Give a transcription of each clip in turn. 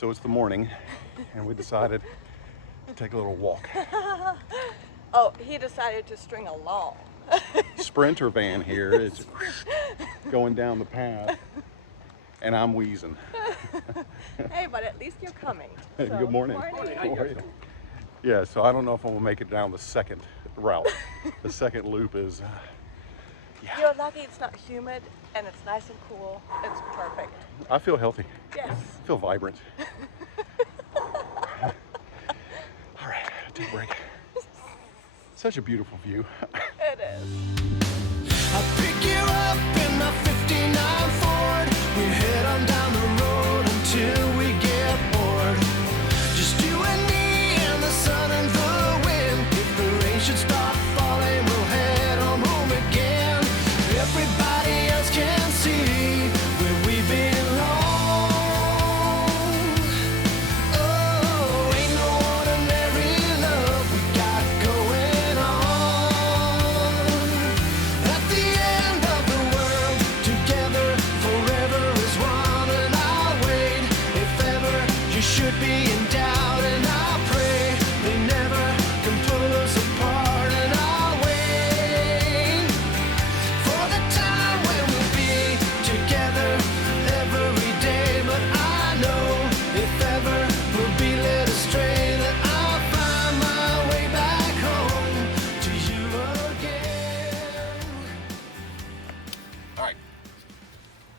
So it's the morning, and we decided to take a little walk. Oh, he decided to string along. Sprinter van here is going down the path, and I'm wheezing. Hey, but at least you're coming. So, Good morning. How are you? Yeah, so I don't know if I'm gonna make it down the second route. The second loop is, yeah. You're lucky it's not humid and it's nice and cool. It's perfect. I feel healthy. Yes. I feel vibrant. All right, take a break. Such a beautiful view. It is. I'll pick you up in my 59 Ford. We head on down the road until we get bored. Just you and me and the sun and the wind. If the rain should stop falling, we'll head home again. Everybody else can see where we belong. Oh, ain't no ordinary love we got going on. At the end of the world, together forever as one. And I'll wait if ever you should be in doubt. And I'll pray they never can pull us apart. And I'll wait for the time when we'll be together every day. But I know if ever we'll be led astray, that I'll find my way back home to you again. All right,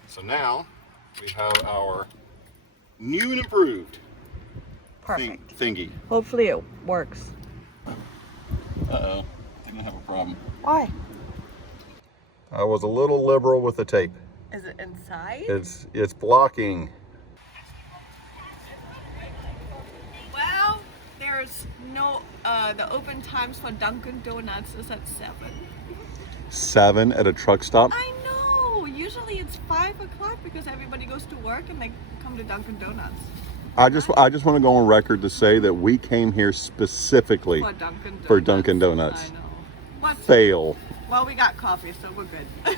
so now we have our new and improved Perfect. thingy. Hopefully it works. Uh-oh, I think I have a problem. Why? I was a little liberal with the tape. Is it inside? It's blocking. Well, there's no, the open times for Dunkin' Donuts is at 7. 7 at a truck stop. I know! Usually it's 5 o'clock because everybody goes to work and they come to Dunkin' Donuts. I just want to go on record to say that we came here specifically For Dunkin' Donuts. for Dunkin' Donuts. I know. What? Fail. Well, we got coffee, so we're good. At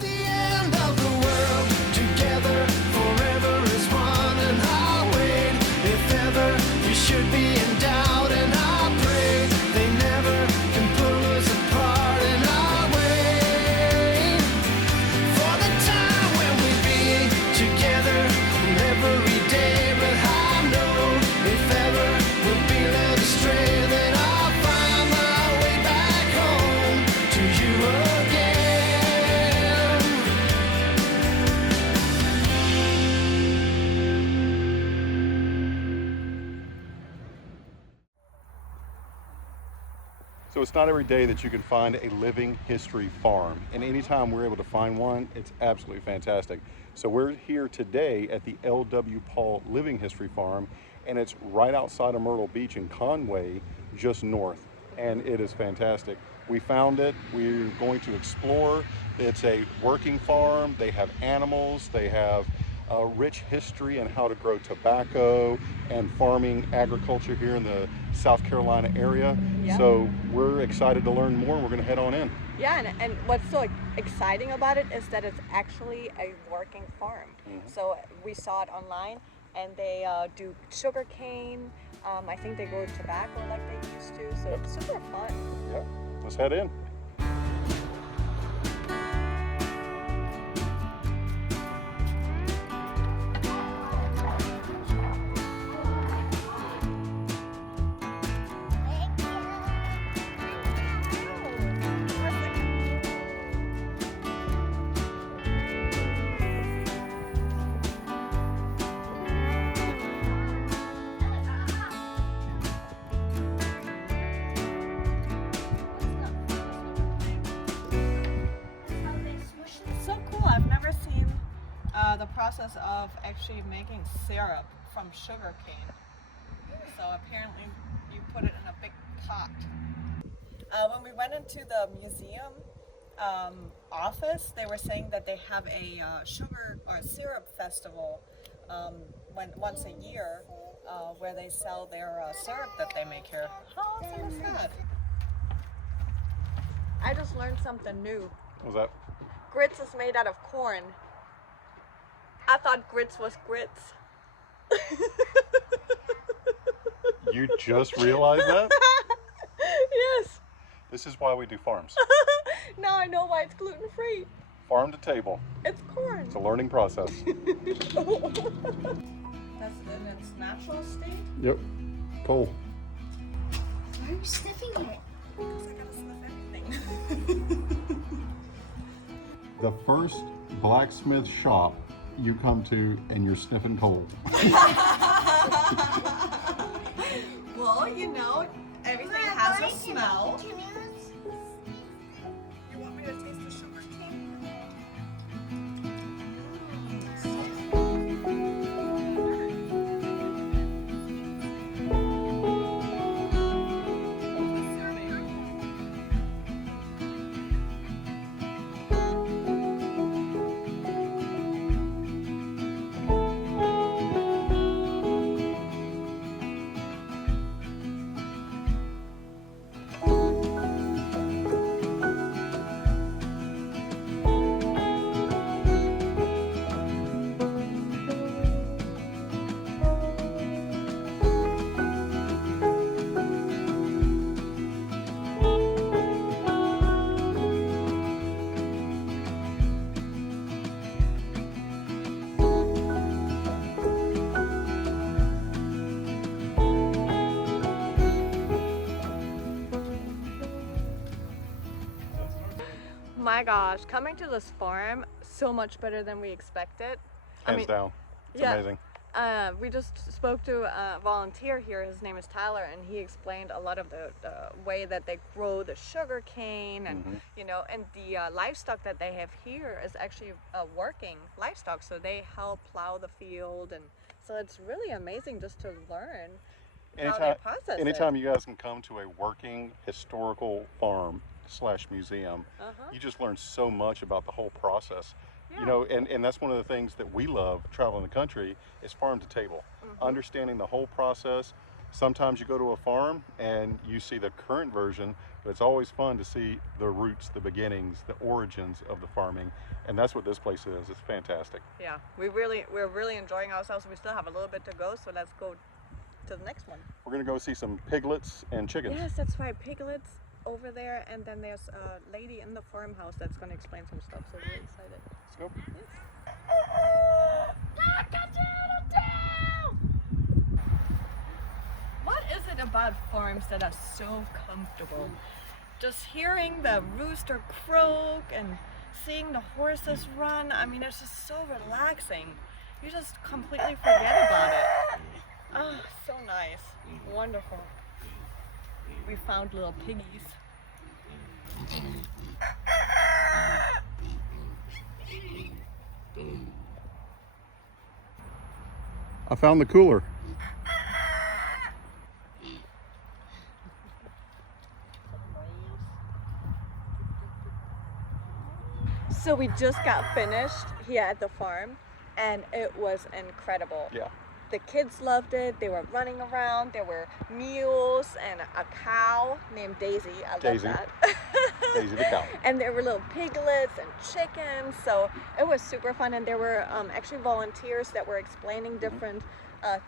the end of the world, together forever as one. And I'll wait if ever you should be in doubt. And I'll pray they never can pull us apart. And I'll wait for the time when we be together every day. But I know if ever we'll be led astray, then I'll find my way back home to you again. So it's not every day that you can find a living history farm, and anytime we're able to find one, it's absolutely fantastic. So we're here today at the L.W. Paul Living History Farm, and it's right outside of Myrtle Beach in Conway, just north, and it is fantastic. We found it. We're going to explore. It's a working farm. They have animals. They have a rich history and how to grow tobacco and farming agriculture here in the South Carolina area. Yeah. So we're excited to learn more. We're going to head on in. Yeah, and what's so exciting about it is that it's actually a working farm. So we saw it online, and they do sugar cane. I think they grow tobacco like they used to. So it's super fun. Yeah, let's head in. So cool. I've never seen the process of actually making syrup from sugar cane. So apparently you put it in a big pot. When we went into the museum office, they were saying that they have a sugar or syrup festival once a year where they sell their syrup that they make here. Oh, so sad. I just learned something new. What was that? Grits is made out of corn. I thought grits was grits. You just realized that? Yes. This is why we do farms. Now I know why it's gluten free. Farm to table. It's corn. It's a learning process. That's in its natural state. Yep. Cool. Why are you sniffing it? Because I gotta sniff everything. The first blacksmith shop you come to and you're sniffing coal. Well, you know, everything has a smell. Can you You want me to taste the sugar cane? My gosh, coming to this farm, so much better than we expected. Hands down. It's yeah. amazing. We just spoke to a volunteer here. His name is Tyler, and he explained a lot of the way that they grow the sugar cane, and you know, and the livestock that they have here is actually working livestock, so they help plow the field, and so it's really amazing just to learn how they process Anytime you guys can come to a working historical farm / museum, you just learn so much about the whole process. You know, and that's one of the things that we love traveling the country is farm to table, understanding the whole process. Sometimes you go to a farm and you see the current version, but it's always fun to see the roots, the beginnings, the origins of the farming, and that's what this place is. It's fantastic. Yeah, we're really enjoying ourselves. We still have a little bit to go, so let's go to the next one. We're gonna go see some piglets and chickens. Yes, that's right, piglets over there, and then there's a lady in the farmhouse that's going to explain some stuff, so we're excited. Let's go. What is it about farms that are so comfortable? Just hearing the rooster croak and seeing the horses run, I mean, it's just so relaxing. You just completely forget about it. Oh, so nice. Wonderful. We found little piggies. I found the cooler. So we just got finished here at the farm, and it was incredible. Yeah. The kids loved it. They were running around. There were mules and a cow named Daisy. I Daisy. love that. Daisy the cow. And there were little piglets and chickens. So it was super fun. And there were actually volunteers that were explaining different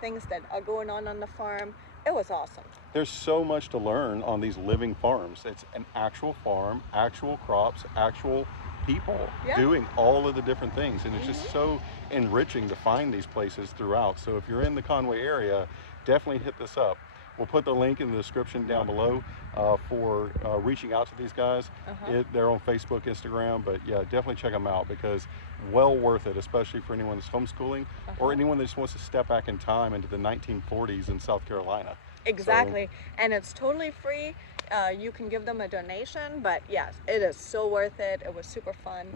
things that are going on the farm. It was awesome. There's so much to learn on these living farms. It's an actual farm, actual crops, actual people doing all of the different things, and it's just so enriching to find these places throughout. So if you're in the Conway area, definitely hit this up. We'll put the link in the description down below for reaching out to these guys. They're on Facebook, Instagram, but yeah, definitely check them out because well worth it, especially for anyone that's homeschooling or anyone that just wants to step back in time into the 1940s in South Carolina. Exactly. And it's totally free. You can give them a donation, but yes, it is so worth it. It was super fun.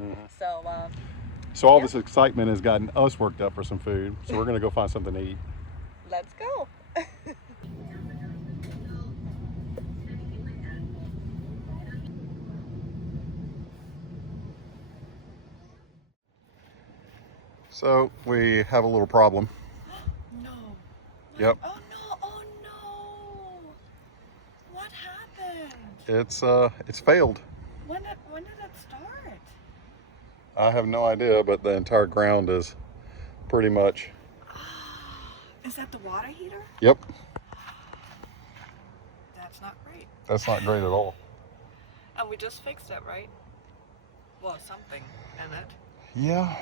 So all this excitement has gotten us worked up for some food, so we're gonna go find something to eat. Let's go. So we have a little problem. No. Yep. Oh no, oh no. What happened? It's failed. When did it start? I have no idea, but the entire ground is pretty much Is that the water heater? Yep. That's not great. That's not great at all. And we just fixed it, right? Well, something in it. Yeah.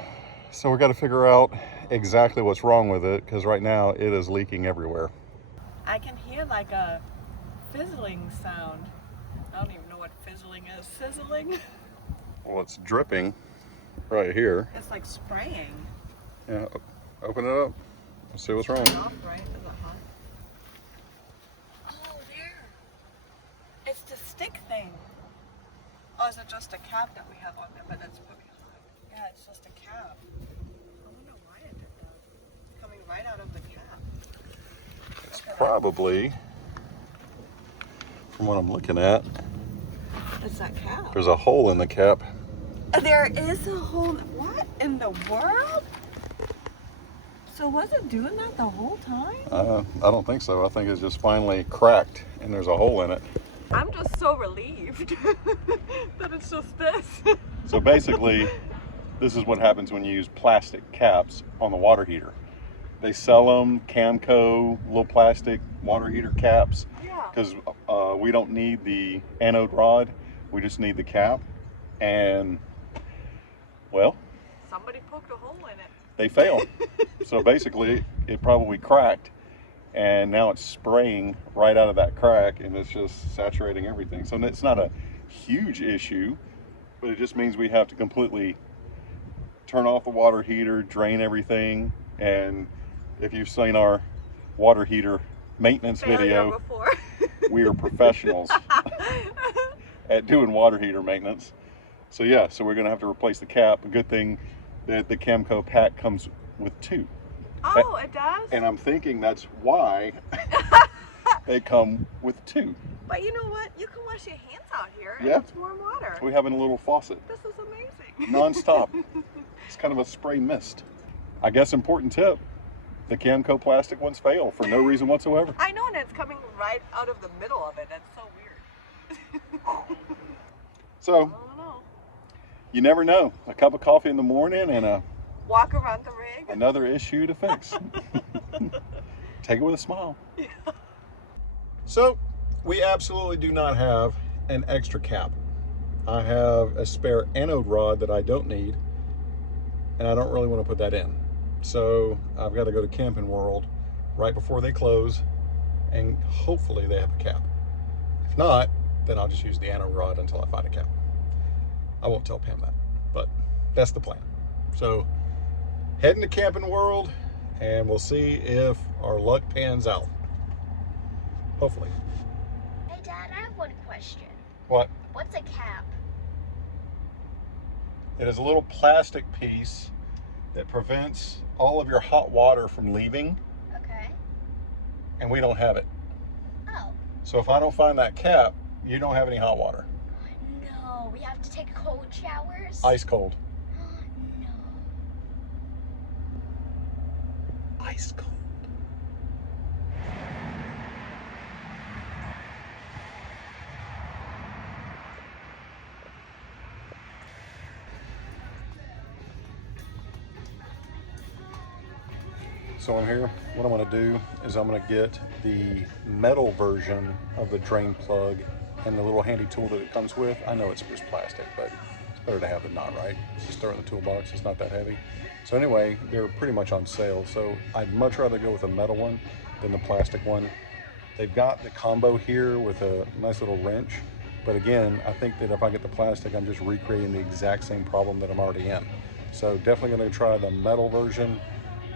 So we got to figure out exactly what's wrong with it, because right now it is leaking everywhere. I can hear like a fizzling sound. I don't even know what fizzling is. Sizzling? Well, it's dripping right here. It's like spraying. Yeah. Open it up. Let's see what's wrong. Turn it off, right? Is it hot? Oh, there. It's the stick thing. Or is it just a cap that we have on there? But it's probably hot. Yeah, it's just a cap. I wonder why it did that. It's coming right out of the cap. It's probably, from what I'm looking at, It's that cap. there's a hole in the cap. There is a hole. What in the world? So was it doing that the whole time? I don't think so. I think it's just finally cracked and there's a hole in it. I'm just so relieved that it's just this. So basically, this is what happens when you use plastic caps on the water heater. They sell them, Camco, little plastic water heater caps, Yeah. because we don't need the anode rod. We just need the cap. And, well, Somebody poked a hole in it. they fail. So basically, it probably cracked, and now it's spraying right out of that crack, and it's just saturating everything. So it's not a huge issue, but it just means we have to completely turn off the water heater, drain everything, and if you've seen our water heater maintenance video, Before. we are professionals at doing water heater maintenance. So yeah, so we're gonna have to replace the cap. A good thing that the Camco pack comes with two. Oh, it does? And I'm thinking that's why they come with two. But you know what? You can wash your hands out here. Yeah. And it's warm water. We have a little faucet, This is amazing. non-stop. It's kind of a spray mist. I guess important tip, the Camco plastic ones fail for no reason whatsoever. I know, and it's coming right out of the middle of it. That's so weird. So, I don't know. you never know. A cup of coffee in the morning and Walk around the rig. another issue to fix. Take it with a smile. So, we absolutely do not have an extra cap. I have a spare anode rod that I don't need, and I don't really want to put that in. So, I've got to go to Camping World right before they close, and hopefully they have a cap. If not, then I'll just use the anode rod until I find a cap. I won't tell Pam that, but that's the plan. So, heading to Camping World, and we'll see if our luck pans out. Hopefully. Hey, Dad, I have one question. What? What's a cap? It is a little plastic piece that prevents all of your hot water from leaving, Okay. and we don't have it. Oh, So if I don't find that cap, you don't have any hot water. no. We have to take cold showers? Ice cold. No. Ice cold. So I'm here. What I'm going to do is I'm going to get the metal version of the drain plug and the little handy tool that it comes with. I know it's just plastic, but it's better to have than not, right? Just throw it in the toolbox. It's not that heavy. So anyway, they're pretty much on sale. So I'd much rather go with a metal one than the plastic one. They've got the combo here with a nice little wrench. But again, I think that if I get the plastic, I'm just recreating the exact same problem that I'm already in. So definitely going to try the metal version.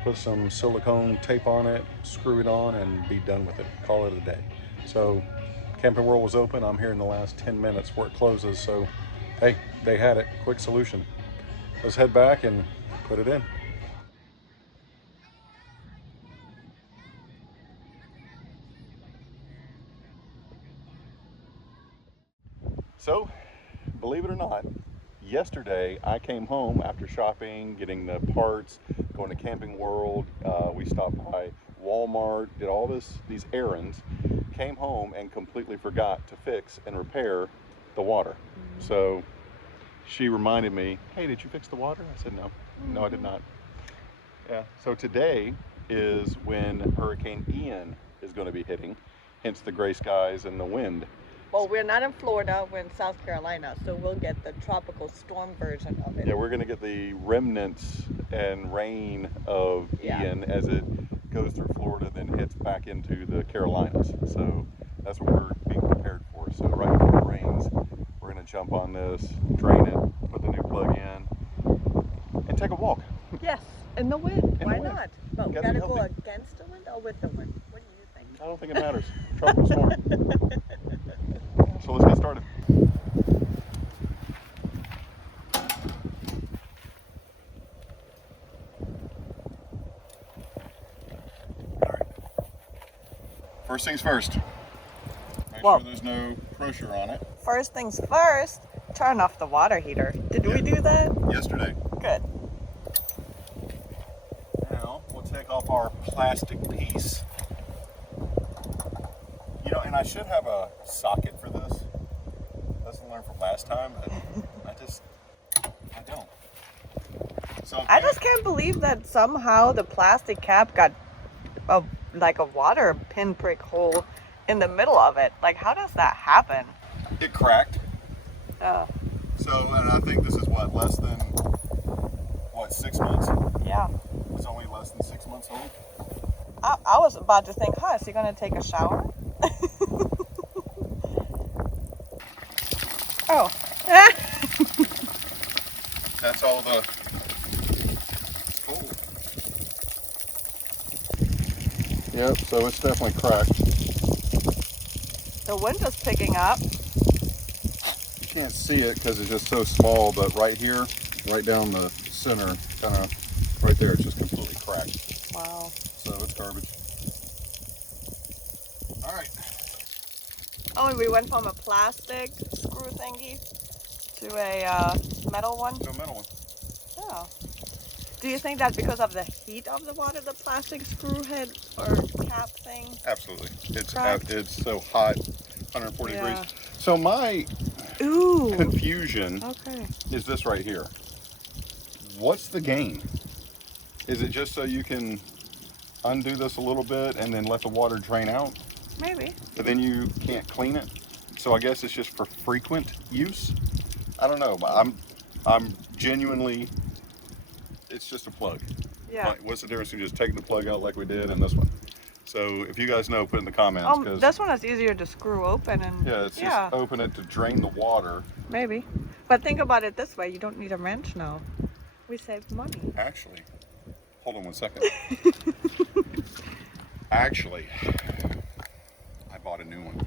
Put some silicone tape on it, screw it on, and be done with it. Call it a day. So Camping World was open. I'm here in the last 10 minutes before it closes. So, hey, they had it. Quick solution. Let's head back and put it in. So, believe it or not, yesterday I came home after shopping, getting the parts, going to Camping World. We stopped by Walmart, did all these errands, came home and completely forgot to fix and repair the water. So she reminded me, hey, did you fix the water? I said, no, I did not. Yeah, so today is when Hurricane Ian is going to be hitting, hence the gray skies and the wind. Well, we're not in Florida, we're in South Carolina, so we'll get the tropical storm version of it. Yeah, we're going to get the remnants and rain of Ian as it goes through Florida, then hits back into the Carolinas. So that's what we're being prepared for. So right before it rains, we're going to jump on this, drain it, put the new plug in, and take a walk. Yes, in the wind. In Why the wind. not? But we Gotta gotta be go healthy. against the wind or with the wind? What do you think? I don't think it matters. Tropical storm. So let's get started. All right. First things first. Make Well- sure there's no pressure on it. First things first, turn off the water heater. Did we do that? Yesterday. Good. Now we'll take off our plastic piece. You know, and I should have a socket for this. Lesson learned from last time, but I don't. So I just can't believe that somehow the plastic cap got like a water pinprick hole in the middle of it. Like, how does that happen? it cracked. Oh, So, and I think this is less than 6 months? yeah. It's only less than 6 months old. I was about to think, is he gonna take a shower? Oh. That's all the cool. Yep, so it's definitely cracked. The wind is picking up. You can't see it because it's just so small, but right here, right down the center, kind of right there, it's just completely cracked. Wow. So it's garbage. All right. Oh, and we went from a plastic screw thingy to a metal one. No metal one. Oh. Do you think that's because of the heat of the water, the plastic screw head or cap thing? Absolutely. It's Cracked. it's so hot, 140 Yeah. degrees. So my Ooh. confusion Okay. is this right here. What's the gain? Is it just so you can undo this a little bit and then let the water drain out, Maybe. but then you can't clean it? So I guess it's just for frequent use. I don't know, but I'm genuinely, it's just a plug. Yeah. Like, what's the difference between just taking the plug out like we did and this one? So if you guys know, put in the comments. This one is easier to screw open and Yeah, it's just open it to drain the water. maybe. But think about it this way, you don't need a wrench now. We saved money. Actually, hold on one second. Actually, I bought a new one.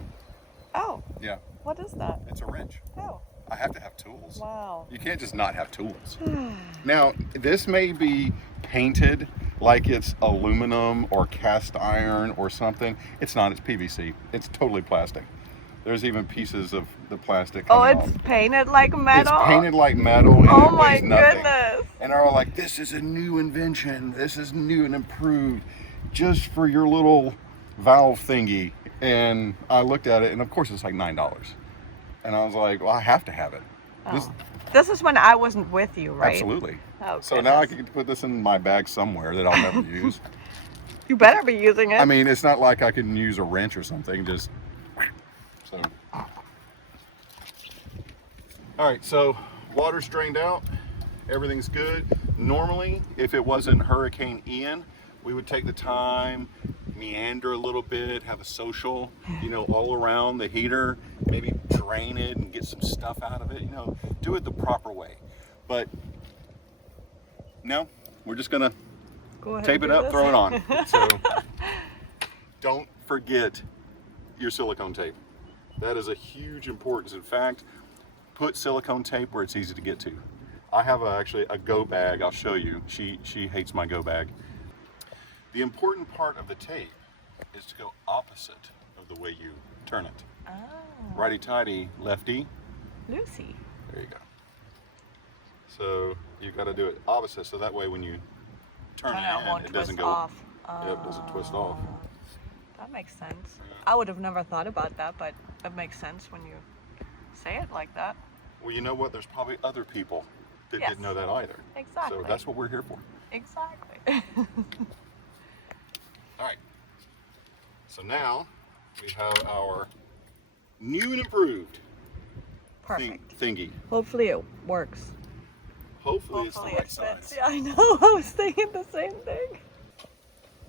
Oh, Yeah, what is that? it's a wrench. Oh, I have to have tools. wow. You can't just not have tools. Now, this may be painted like it's aluminum or cast iron or something. It's not, it's PVC. It's totally plastic. There's even pieces of the plastic Oh, coming it's off. painted like metal? It's painted like metal and Oh it my weighs nothing. goodness. And they're all like, this is a new invention. This is new and improved just for your little valve thingy. And I looked at it and of course it's like $9. And I was like, well, I have to have it. This, Oh. This is when I wasn't with you, right? Absolutely. Oh, So now I goodness. can put this in my bag somewhere that I'll never use. You better be using it. I mean, it's not like I can use a wrench or something, just so. All right, so water's drained out, everything's good. Normally, if it wasn't Hurricane Ian, we would take the time, meander a little bit, have a social, all around the heater, maybe drain it and get some stuff out of it, do it the proper way. But no, we're just gonna Go ahead tape and it do up, this. throw it on. So don't forget your silicone tape. That is a huge importance. In fact, put silicone tape where it's easy to get to. I have actually a go bag. I'll show you. She hates my go bag. The important part of the tape is to go opposite of the way you turn it. Oh. Righty tighty, lefty. Lucy. There you go. So you got to do it opposite, so that way when you turn And it won't in, it doesn't twist go off. Yep, it doesn't twist off. That makes sense. I would have never thought about that, but it makes sense when you say it like that. Well, you know what? There's probably other people that Yes. didn't know that either. Exactly. So that's what we're here for. Exactly. now we have our new and improved Perfect. thingy. Hopefully it works. Hopefully it's the right fits. size. Yeah, I know. I was thinking the same thing.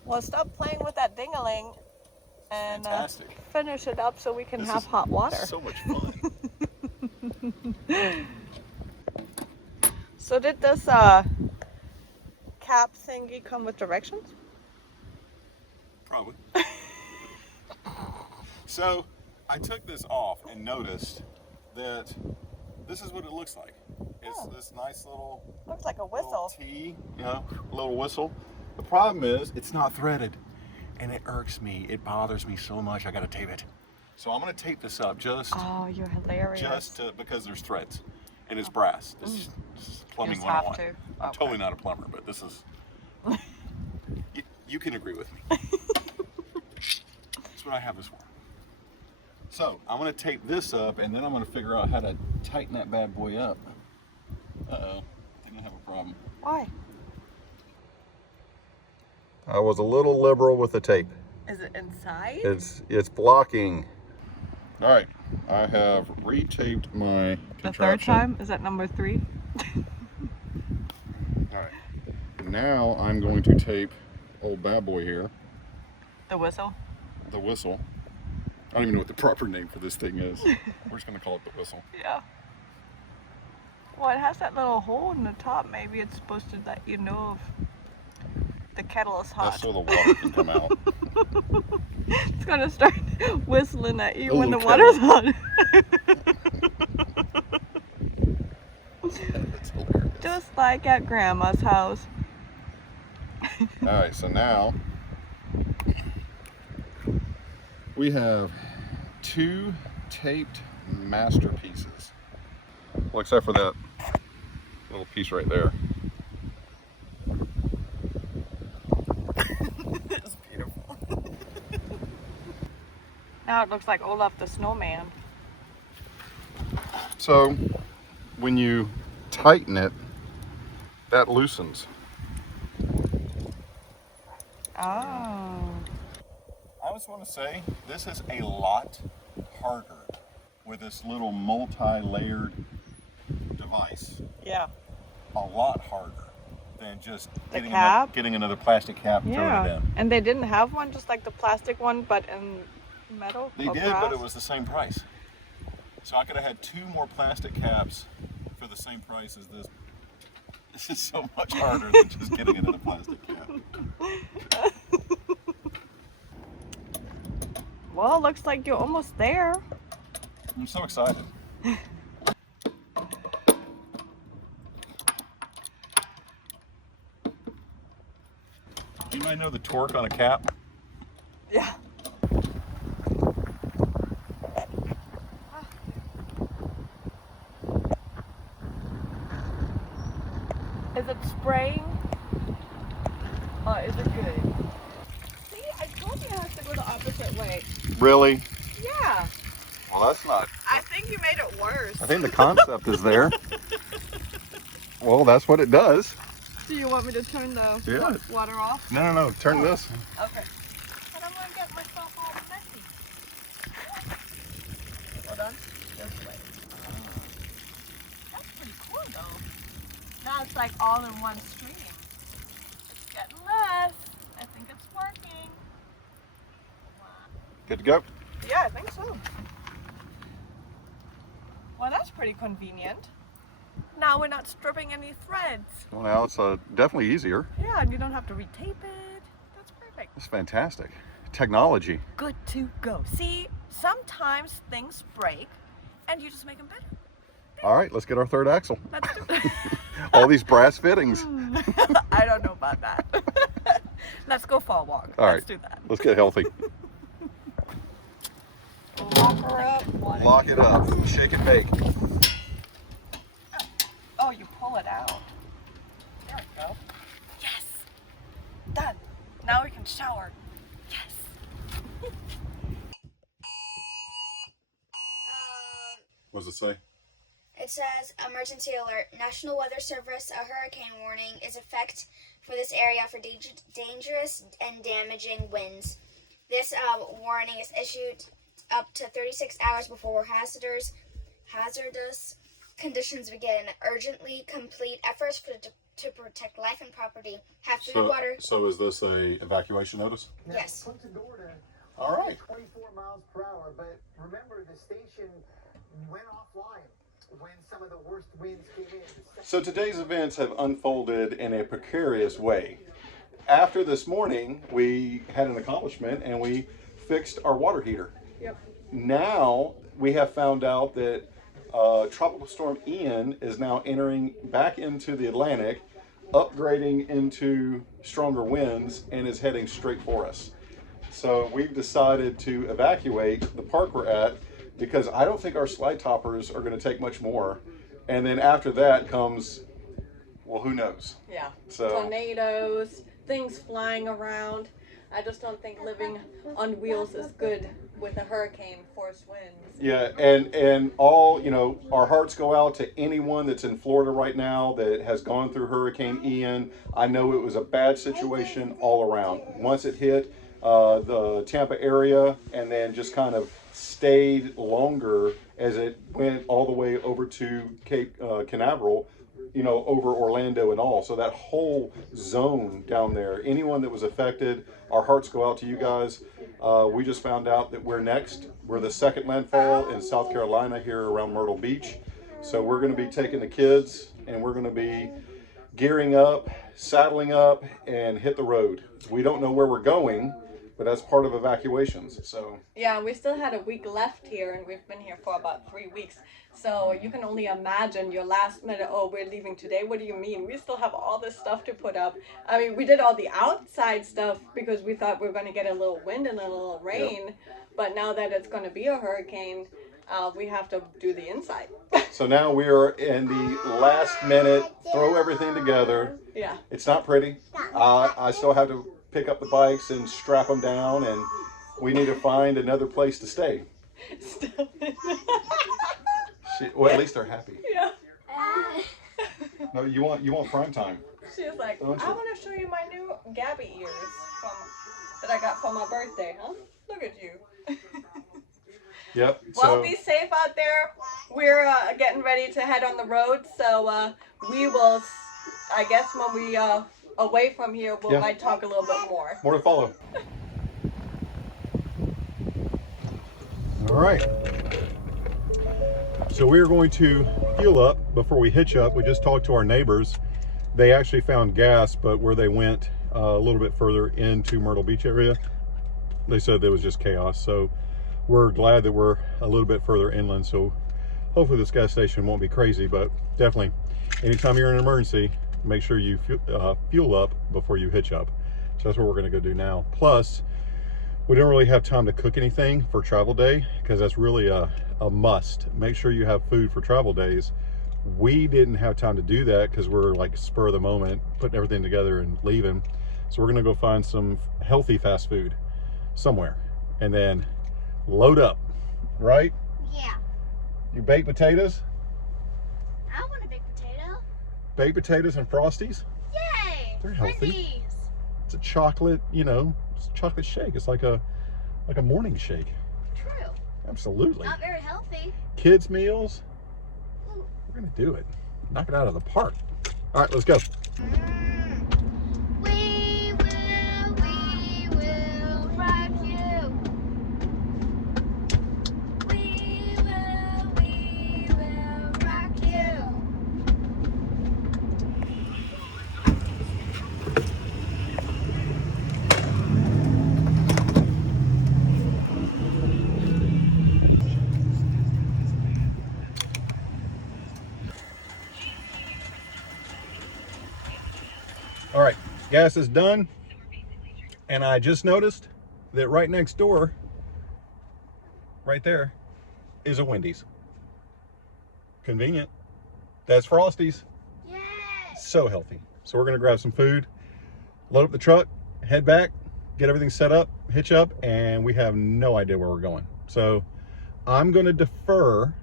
Well, stop playing with that ding-a-ling and Fantastic. finish it up so we can This have is hot water. So much fun. So did this cap thingy come with directions? Probably. So I took this off and noticed that this is what it looks like. It's Oh. this nice little Looks like a little whistle. T, little whistle. The problem is it's not threaded, and it irks me. It bothers me so much. I got to tape it. So I'm going to tape this up just Oh, you're hilarious. because there's threads, and it's brass. This is plumbing You just have 101. to. I'm Okay. totally not a plumber, but this is. you can agree with me. That's what I have this for. So I'm going to tape this up, and then I'm going to figure out how to tighten that bad boy up. Uh-oh, I think I have a problem. Why? I was a little liberal with the tape. Is it inside? It's blocking. All right, I have retaped my The third contraption. time? Is that number 3? All right, now I'm going to tape old bad boy here, The whistle? the whistle. I don't even know what the proper name for this thing is. We're just going to call it the whistle. Yeah. Well, it has that little hole in the top. Maybe it's supposed to let you know if the kettle is hot. That's so the water can come out. It's gonna start whistling at you The when the little water's hot. That's hilarious. Just like at Grandma's house. All right, so now we have 2 taped masterpieces. Well, except for that little piece right there. It's beautiful. Now it looks like Olaf the snowman. So when you tighten it, that loosens. Oh. I just want to say this is a lot harder with this little multi-layered device. Yeah. A lot harder than just The getting, cap? getting another plastic cap and throwing it Yeah. in. And they didn't have one just like the plastic one, but in metal? They or did, brass? but it was the same price. So I could have had 2 more plastic caps for the same price as this. This is so much harder than just getting another plastic cap. Well, looks like you're almost there. I'm so excited. Anybody know the torque on a cap? Yeah. Is it spraying? Or is it good? See, I told you it has to go the opposite way. Really? Yeah. Well, that's not. I think you made it worse. I think the concept is there. Well, that's what it does. Do you want me to turn the Yeah. water off? No. Turn this. Okay. But I'm gonna get myself all messy. Hold on. This way. That's pretty cool though. Now it's like all in one stream. It's getting less. I think it's working. Wow. Good to go. Yeah, I think so. Well, that's pretty convenient. Now we're not stripping any threads. Well, now it's definitely easier. Yeah, and you don't have to retape it. That's perfect. It's fantastic. Technology. Good to go. See, sometimes things break and you just make them better. All right, let's get our third axle. Let's do it. All these brass fittings. I don't know about that. Let's go for a walk. All Let's right. do that. Let's get healthy. Lock her up. Lock it up. Shake and bake. Oh, you pull it out. There we go. Yes. Done. Now we can shower. Yes. What does it say? It says, emergency alert. National Weather Service, a hurricane warning is effect for this area for dangerous and damaging winds. This warning is issued up to 36 hours before hazardous conditions begin. Urgently complete efforts to protect life and property. Have food and water. So is this a evacuation notice? Yes. Punta Gorda, All right. 24 miles per hour, but remember the station went offline when some of the worst winds came in. So today's events have unfolded in a precarious way. After this morning, we had an accomplishment and we fixed our water heater. Yep. Now we have found out that Tropical Storm Ian is now entering back into the Atlantic, upgrading into stronger winds, and is heading straight for us. So we've decided to evacuate the park we're at because I don't think our slide toppers are going to take much more. And then after that comes, well, who knows? Yeah. So Tornadoes, things flying around. I just don't think living on wheels is good with a hurricane force winds. yeah, and all, you know, our hearts go out to anyone that's in Florida right now that has gone through Hurricane Ian. I know it was a bad situation all around. Once it hit the Tampa area and then just kind of stayed longer as it went all the way over to Cape Canaveral, you know, over Orlando and all. So that whole zone down there, anyone that was affected, our hearts go out to you guys. We just found out that we're next. We're the second landfall in South Carolina here around Myrtle Beach. So we're going to be taking the kids and we're going to be gearing up, saddling up, and hit the road. We don't know where we're going, but that's part of evacuations. So Yeah, we still had a week left here, and we've been here for about 3 weeks. So you can only imagine your last minute, oh, we're leaving today. What do you mean? We still have all this stuff to put up. I mean, we did all the outside stuff because we thought we were going to get a little wind and a little rain. But now that it's going to be a hurricane, we have to do the inside. so now we are in the last minute, throw everything together. Yeah. It's not pretty. I still have to pick up the bikes and strap them down, and we need to find another place to stay. Still. Well, at least they're happy. Yeah. No, you want prime time. She was like, I Don't you? want to show you my new Gabby ears that I got for my birthday, huh? Look at you. Yep. Well, So be safe out there. We're getting ready to head on the road, so we will, I guess when we away from here, we Yeah. might talk a little bit more. more to follow. All right. So we are going to fuel up before we hitch up. We just talked to our neighbors. They actually found gas, but where they went a little bit further into Myrtle Beach area, they said there was just chaos. So we're glad that we're a little bit further inland. So hopefully this gas station won't be crazy, but definitely anytime you're in an emergency, make sure you fuel up before you hitch up. So that's what we're going to go do now. Plus, we don't really have time to cook anything for travel day because that's really a must. Make sure you have food for travel days. We didn't have time to do that because we're like spur of the moment, putting everything together and leaving. So we're going to go find some healthy fast food somewhere and then load up, right? Yeah. You baked potatoes? I want a baked potato. Baked potatoes and Frosties? Yay! They're healthy. Wendy's. It's a chocolate, you know, it's a chocolate shake. It's like a morning shake. True. Absolutely. Not very healthy. Kids meals. We're gonna do it. Knock it out of the park. All right, let's go. We will rock you. We will rock you. All right, gas is done. And I just noticed that right next door, right there, is a Wendy's. Convenient. That's Frosties. Yes. So healthy. So we're gonna grab some food, load up the truck, head back, get everything set up, hitch up, and we have no idea where we're going. So I'm gonna defer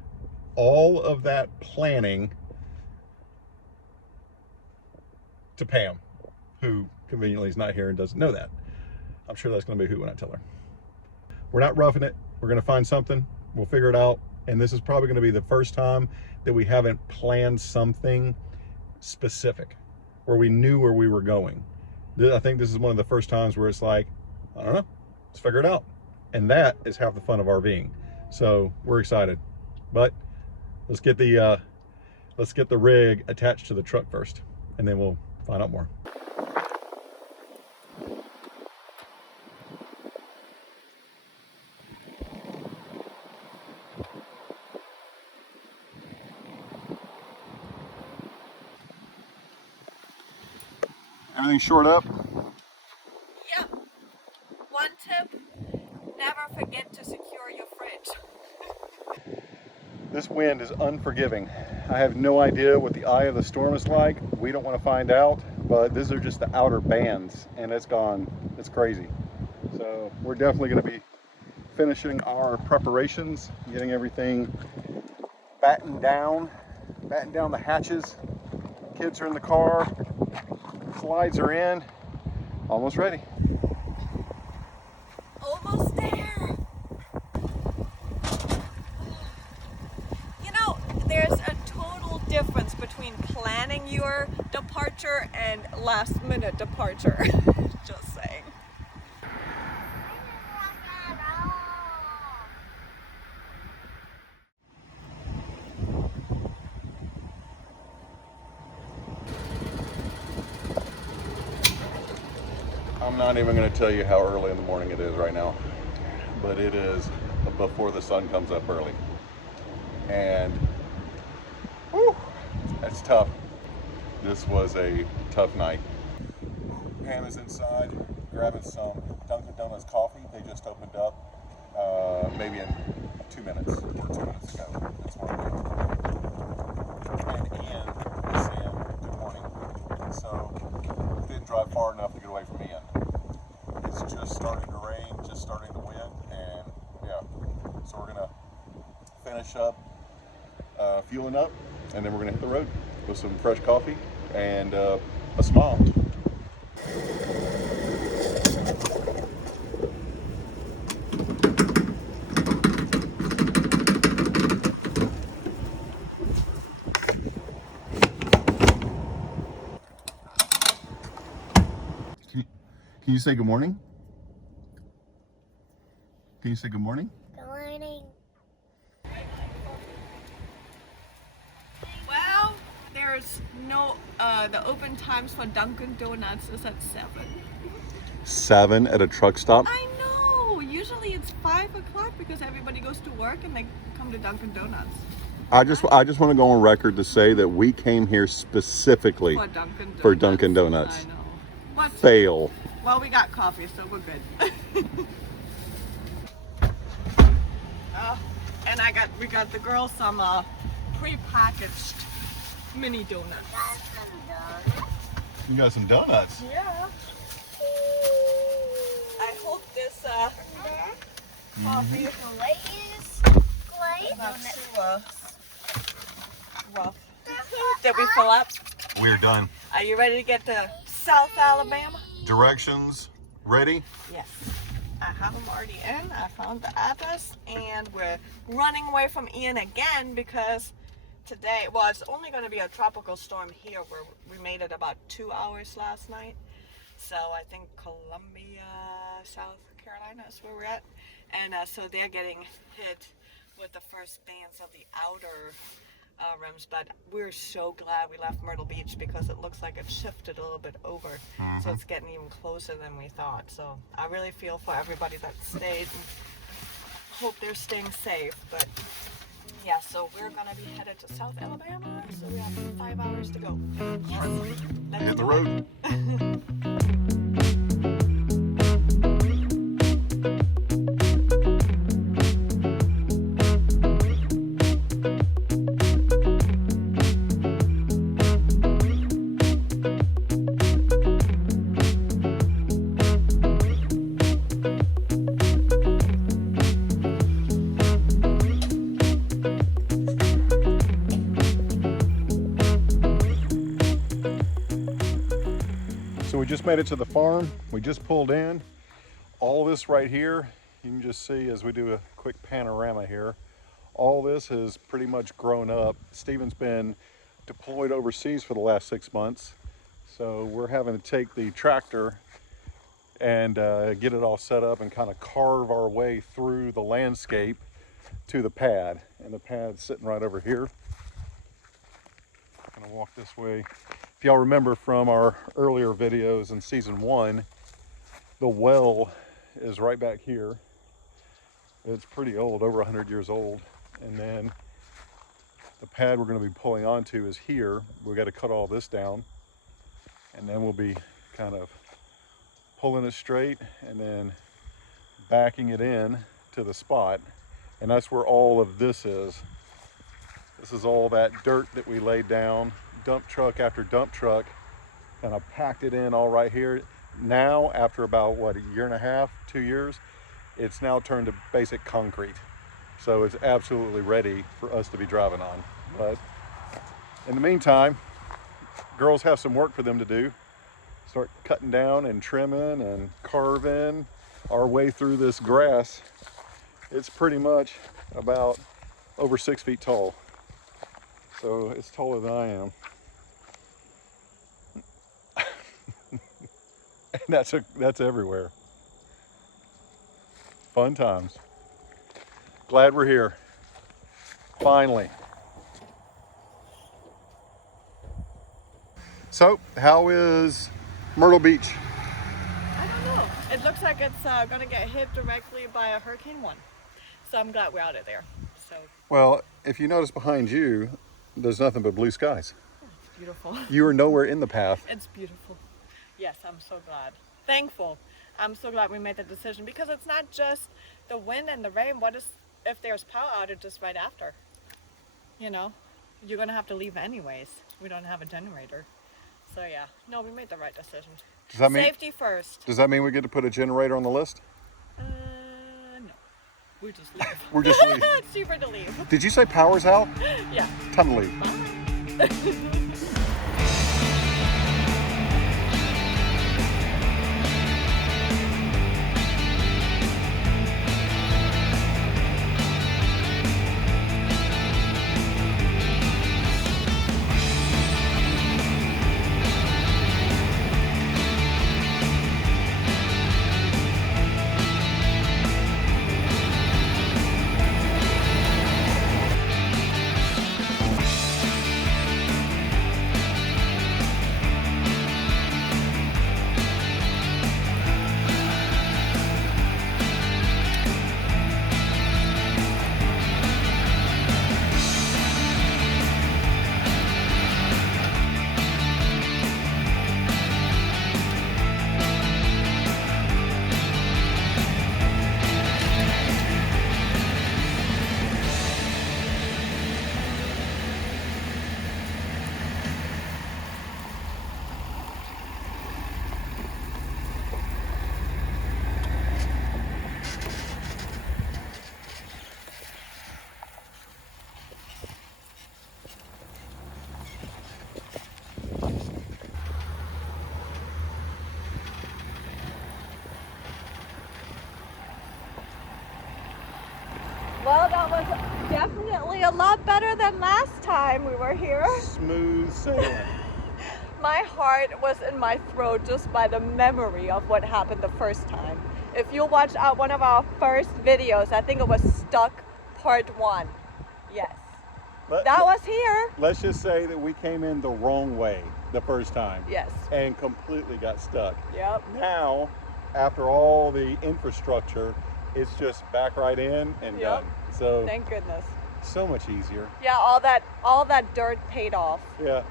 all of that planning to Pam, who conveniently is not here and doesn't know that. I'm sure that's gonna be a hoot when I tell her. we're not roughing it. We're gonna find something, we'll figure it out. And this is probably gonna be the first time that we haven't planned something specific, where we knew where we were going. I think this is one of the first times where it's like, I don't know, let's figure it out. And that is half the fun of RVing. So we're excited. But let's get the rig attached to the truck first, and then we'll find out more. Everything shored up? Yep. One tip, never forget to secure your fridge. This wind is unforgiving. I have no idea what the eye of the storm is like. We don't want to find out, but these are just the outer bands, and it's crazy. So we're definitely going to be finishing our preparations, getting everything battened down the hatches. Kids are in the car, slides are in, almost ready. Almost there. You know, there's a total difference between planning your departure and last minute departure. Just saying. I'm not even going to tell you how early in the morning it is right now, but it is before the sun comes up early. And whew, that's tough. This was a tough night. Pam is inside grabbing some Dunkin' Donuts coffee. They just opened up maybe in 2 minutes, or 2 minutes ago. That's what it is. And Ian is saying good morning. So didn't drive far enough to get away from Ian. It's just starting to rain, just starting to wind, and yeah. So we're gonna finish up fueling up, and then we're gonna hit the road with some fresh coffee and a smile. Can you say good morning? Can you say good morning? Good morning. Well, there's no, the open times for Dunkin' Donuts is at 7. 7 at a truck stop? I know! Usually it's 5 o'clock because everybody goes to work and they come to Dunkin' Donuts. I just want to go on record to say that we came here specifically For Dunkin' Donuts. for Dunkin' Donuts. I know. But, Fail. well, we got coffee, so we're good. And we got the girls some pre-packaged mini donuts. You got some donuts. Yeah. I hope this coffee is not too rough. Did we fill up? We're done. Are you ready to get to South Alabama? Directions ready? Yes. I have them already in. I found the address, and we're running away from Ian again because today, well, it's only going to be a tropical storm here where we made it about 2 hours last night. So I think Columbia, South Carolina is where we're at. And so they're getting hit with the first bands of the outer rims, but we're so glad we left Myrtle Beach because it looks like it shifted a little bit over. So it's getting even closer than we thought. So I really feel for everybody that stayed and hope they're staying safe. But yeah, so we're gonna be headed to South Alabama, so we have 5 hours to go. Yes. Let's Hit the do road. it. So we just made it to the farm. We just pulled in. All this right here you can just see as we do a quick panorama here, all this has pretty much grown up. Stephen's been deployed overseas for the last 6 months, so we're having to take the tractor and get it all set up and kind of carve our way through the landscape to the pad. And the pad's sitting right over here. I'm gonna walk this way. If y'all remember from our earlier videos in season 1, the well is right back here. It's pretty old, over 100 years old. And then the pad we're going to be pulling onto is here. We've got to cut all this down, and then we'll be kind of pulling it straight and then backing it in to the spot. And that's where all of this is. This is all that dirt that we laid down, dump truck after dump truck, kind of packed it in all right here. Now, after about, what, a year and a half, 2 years, it's now turned to basic concrete. So it's absolutely ready for us to be driving on. But in the meantime, girls have some work for them to do. Start cutting down and trimming and carving our way through this grass. It's pretty much about over 6 feet tall. So it's taller than I am. And that's everywhere. Fun times. Glad we're here. Finally. So, how is Myrtle Beach? I don't know. It looks like it's going to get hit directly by a Hurricane 1. So I'm glad we're out of there. So Well, if you notice behind you, there's nothing but blue skies. it's beautiful. You are nowhere in the path. It's beautiful. Yes, I'm so glad. Thankful. I'm so glad we made the decision, because it's not just the wind and the rain. What is if there's power outages right after? You know, you're going to have to leave anyways. We don't have a generator. So yeah, no, we made the right decision. Does that mean, Safety first. does that mean we get to put a generator on the list? No. We just leave. We're just leaving. It's cheaper to leave. Did you say power's out? Yeah. Time to leave. Bye. Well, that was definitely a lot better than last time we were here. Smooth sailing. My heart was in my throat just by the memory of what happened the first time. If you watch one of our first videos, I think it was Stuck Part 1. Yes. That was here. Let's just say that we came in the wrong way the first time. Yes. And completely got stuck. Yep. Now, after all the infrastructure, it's just back right in and Yep. done. So Thank goodness. so much easier. Yeah, all that dirt paid off. Yeah.